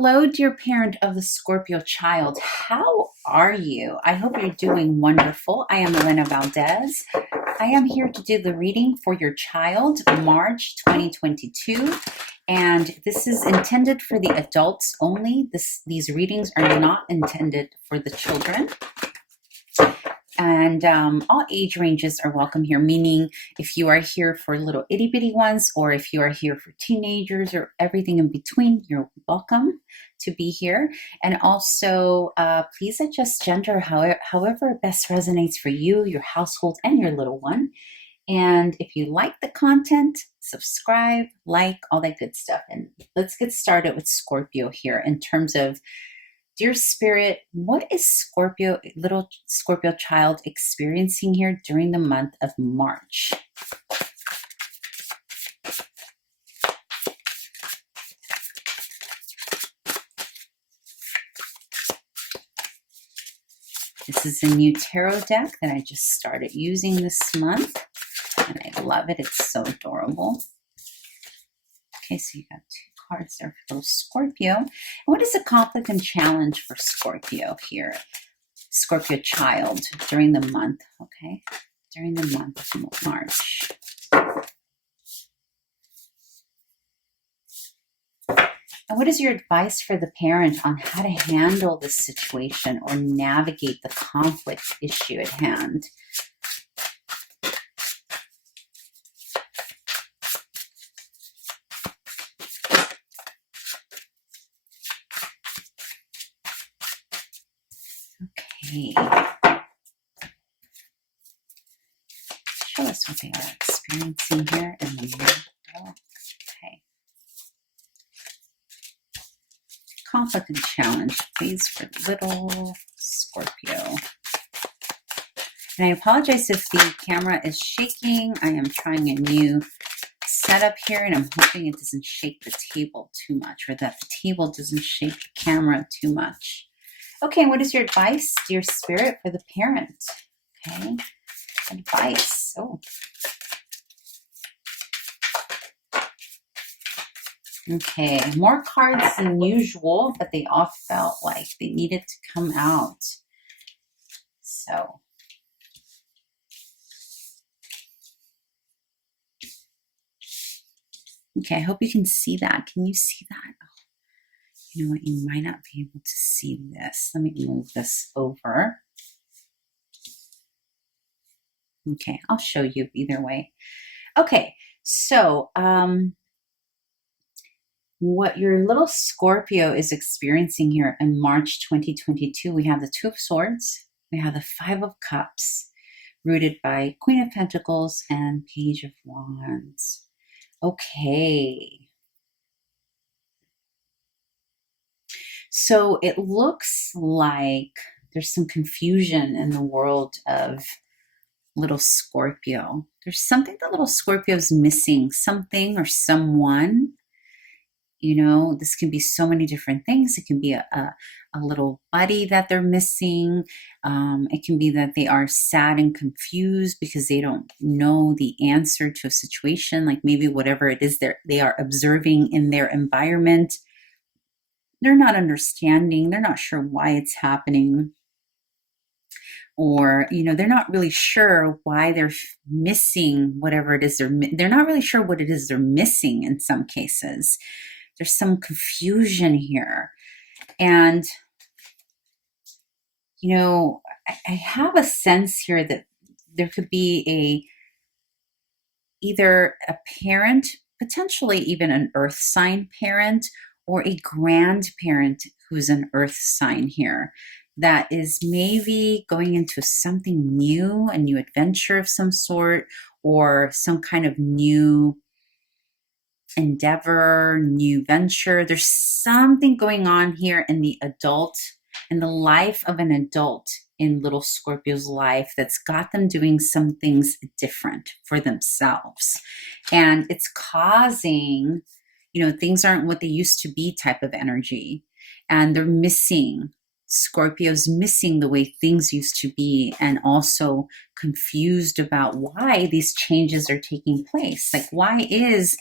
Hello, dear parent of the Scorpio child. How are you? I hope you're doing wonderful. I am Elena Valdez. I am here to do the reading for your child, March 2022. And this is intended for the adults only. These readings are not intended for the children. And all age ranges are welcome here, meaning if you are here for little itty bitty ones, or if you are here for teenagers or everything in between, you're welcome to be here. And also, please adjust gender however best resonates for you, your household, and your little one. And if you like the content, subscribe, like, all that good stuff. And let's get started with Scorpio here in terms of, dear Spirit, what is Scorpio, little Scorpio child, experiencing here during the month of March? This is a new tarot deck that I just started using this month, and I love it. It's so adorable. Okay, so you got two cards there for little Scorpio. And what is the conflict and challenge for Scorpio here? Scorpio child during the month, okay? During the month of March. And what is your advice for the parent on how to handle this situation or navigate the conflict issue at hand? Okay. Show us what they are experiencing here in the middle. Okay. Conflict and challenge, please, for little Scorpio. And I apologize if the camera is shaking. I am trying a new setup here, and I'm hoping it doesn't shake the table too much, or that the table doesn't shake the camera too much. Okay, what is your advice, dear Spirit, for the parent? Okay, advice. Oh. Okay, more cards than usual, but they all felt like they needed to come out. So. Okay, I hope you can see that. Can you see that? Oh, you know what? You might not be able to see this. Let me move this over. Okay, I'll show you either way. Okay, so what your little Scorpio is experiencing here in March 2022, we have the Two of Swords, we have the Five of Cups, rooted by Queen of Pentacles and Page of Wands. Okay. So it looks like there's some confusion in the world of little Scorpio. There's something that little Scorpio is missing, something or someone. You know, this can be so many different things. It can be a little buddy that they're missing. It can be that they are sad and confused because they don't know the answer to a situation, like maybe whatever it is they are observing in their environment. They're not understanding. They're not sure why it's happening. Or, you know, they're not really sure why they're missing whatever it is. They're not really sure what it is they're missing in some cases. There's some confusion here. And, you know, I have a sense here that there could be either a parent, potentially even an earth sign parent, or a grandparent who's an earth sign here that is maybe going into something new, a new adventure of some sort, or some kind of new endeavor, new venture. There's something going on here in the life of an adult in little Scorpio's life that's got them doing some things different for themselves. And it's causing, you know, things aren't what they used to be type of energy. And they're missing, Scorpio's missing the way things used to be, and also confused about why these changes are taking place. Like, why is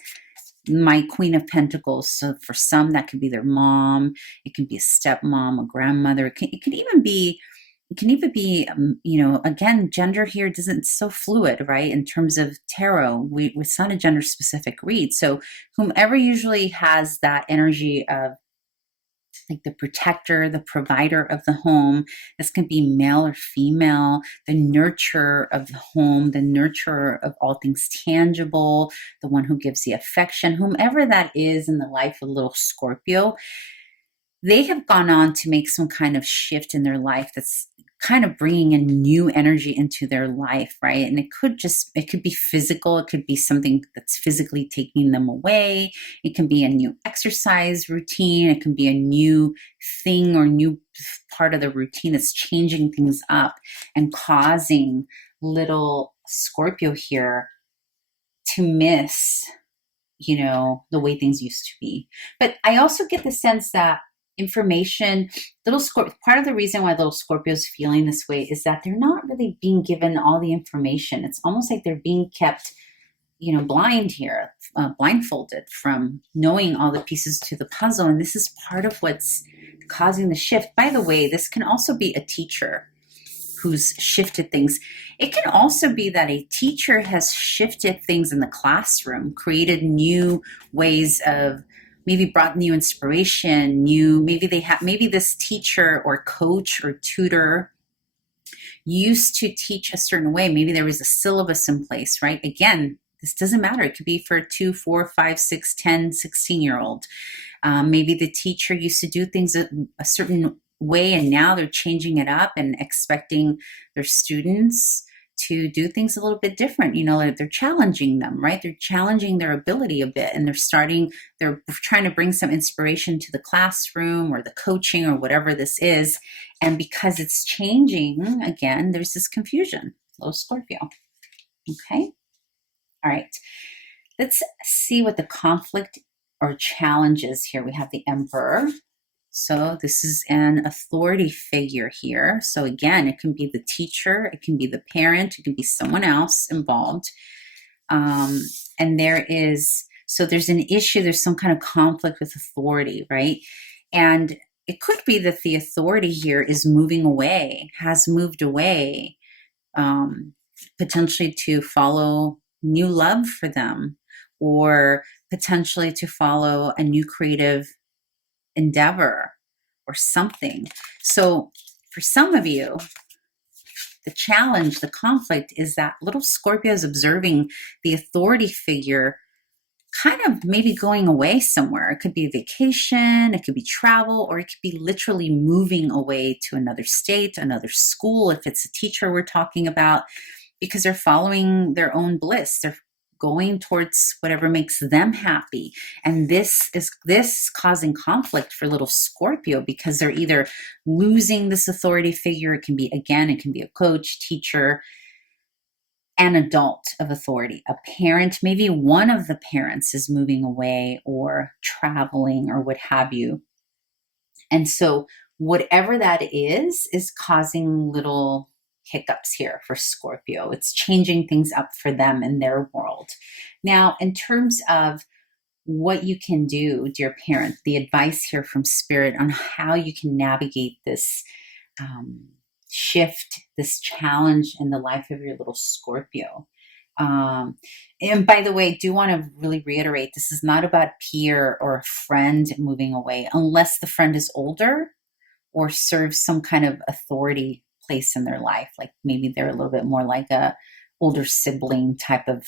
my Queen of Pentacles. So for some, that could be their mom. It can be a stepmom, a grandmother. It could even be, you know, again, gender here doesn't, it's so fluid, right? In terms of tarot, it's not a gender specific read. So whomever usually has that energy of like the protector, the provider of the home. This can be male or female, the nurturer of the home, the nurturer of all things tangible, the one who gives the affection, whomever that is in the life of little Scorpio. They have gone on to make some kind of shift in their life that's kind of bringing a new energy into their life, right? And it could be physical. It could be something that's physically taking them away. It can be a new exercise routine. It can be a new thing or new part of the routine that's changing things up and causing little Scorpio here to miss, you know, the way things used to be. But I also get the sense that information, part of the reason why little Scorpio is feeling this way is that they're not really being given all the information. It's almost like they're being kept, you know, blind here, blindfolded from knowing all the pieces to the puzzle. And this is part of what's causing the shift. By the way, this can also be a teacher who's shifted things. It can also be that a teacher has shifted things in the classroom, created new ways of, maybe brought new inspiration, maybe this teacher or coach or tutor used to teach a certain way. Maybe there was a syllabus in place, right? Again, this doesn't matter. It could be for a 2, 4, 5, 6, 10, 16-year-old. Maybe the teacher used to do things a certain way, and now they're changing it up and expecting their students to do things a little bit different. You know, they're challenging them, right? They're challenging their ability a bit, and they're trying to bring some inspiration to the classroom or the coaching or whatever this is. And because it's changing, again, there's this confusion. Little Scorpio. Okay. All right. Let's see what the conflict or challenge is here. We have the Emperor. So this is an authority figure here. So again, it can be the teacher, it can be the parent, it can be someone else involved. And there's an issue, there's some kind of conflict with authority, right? And it could be that the authority here is moving away, has moved away, potentially to follow new love for them, or potentially to follow a new creative endeavor or something. So for some of you, the challenge, the conflict is that little Scorpio is observing the authority figure kind of maybe going away somewhere. It could be a vacation, it could be travel, or it could be literally moving away to another state, another school, if it's a teacher we're talking about, because they're following their own bliss. They're going towards whatever makes them happy. And this is causing conflict for little Scorpio, because they're either losing this authority figure. It can be a coach, teacher, an adult of authority, a parent. Maybe one of the parents is moving away or traveling or what have you. And so whatever that is causing little hiccups here for Scorpio. It's changing things up for them in their world. Now, in terms of what you can do, dear parent, the advice here from Spirit on how you can navigate this shift, this challenge in the life of your little Scorpio. And by the way, I do want to really reiterate, this is not about peer or a friend moving away, unless the friend is older or serves some kind of authority place in their life. Like maybe they're a little bit more like a older sibling type of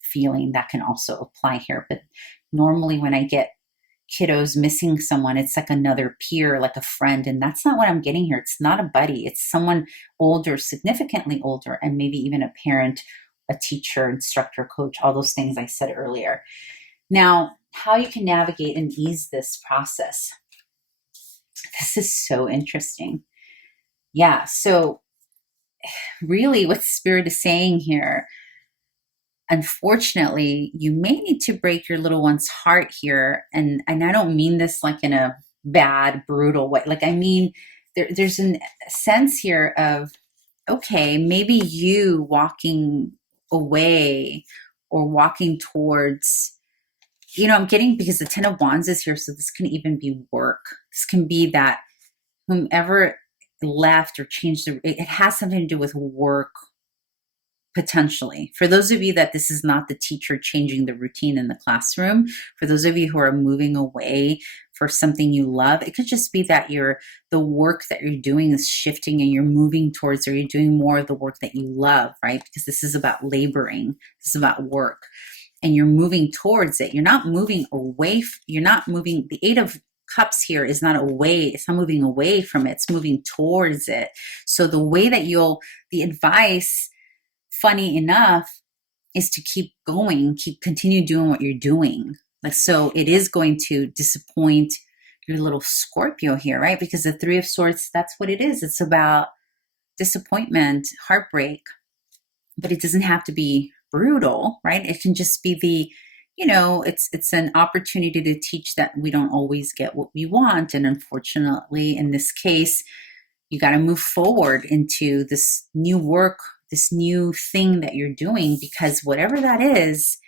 feeling. That can also apply here. But normally when I get kiddos missing someone, it's like another peer, like a friend. And that's not what I'm getting here. It's not a buddy. It's someone older, significantly older, and maybe even a parent, a teacher, instructor, coach, all those things I said earlier. Now, how you can navigate and ease this process. This is so interesting. Yeah, so really what Spirit is saying here, unfortunately, you may need to break your little one's heart here. And I don't mean this like in a bad, brutal way. Like, I mean, there's a sense here of, okay, maybe you walking away or walking towards you know, I'm getting, because the 10 of Wands is here, so this can even be work. This can be that whomever left or changed, it has something to do with work, potentially. For those of you that this is not the teacher changing the routine in the classroom, for those of you who are moving away for something you love, it could just be that the work that you're doing is shifting and you're moving towards, or you're doing more of the work that you love, right? Because this is about laboring, this is about work, and you're moving towards it. You're not moving away. You're not moving. The Eight of Cups here is not away. It's not moving away from it. It's moving towards it. So the way that the advice, funny enough, is to keep going, continue doing what you're doing. Like, so it is going to disappoint your little Scorpio here, right? Because the Three of Swords, that's what it is. It's about disappointment, heartbreak, but it doesn't have to be brutal, right? It can just be it's an opportunity to teach that we don't always get what we want. And unfortunately, in this case, you got to move forward into this new work, this new thing that you're doing, because whatever that is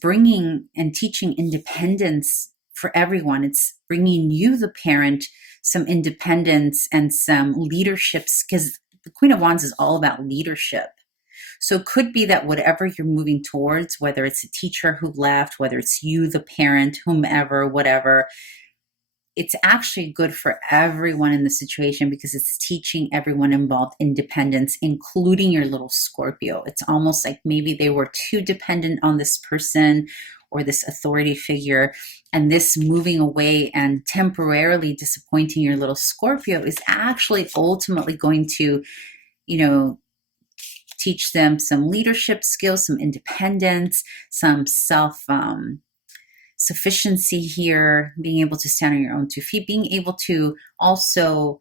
bringing and teaching independence for everyone. It's bringing you, the parent, some independence and some leadership, because the Queen of Wands is all about leadership. So it could be that whatever you're moving towards, whether it's a teacher who left, whether it's you, the parent, whomever, whatever, it's actually good for everyone in the situation, because it's teaching everyone involved independence, including your little Scorpio. It's almost like maybe they were too dependent on this person or this authority figure, and this moving away and temporarily disappointing your little Scorpio is actually ultimately going to, teach them some leadership skills, some independence, some sufficiency here, being able to stand on your own 2 feet, being able to also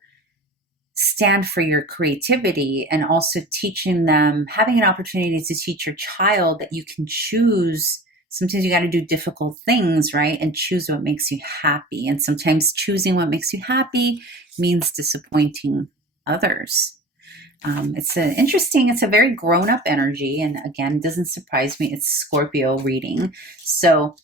stand for your creativity, and also teaching them, having an opportunity to teach your child that you can choose. Sometimes you got to do difficult things, right? And choose what makes you happy. And sometimes choosing what makes you happy means disappointing others. It's a very grown-up energy. And again, doesn't surprise me. It's Scorpio reading. So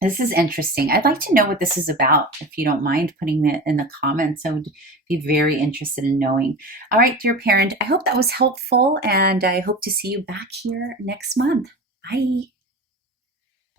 this is interesting. I'd like to know what this is about. If you don't mind putting it in the comments, I would be very interested in knowing. All right, dear parent, I hope that was helpful, and I hope to see you back here next month. Bye.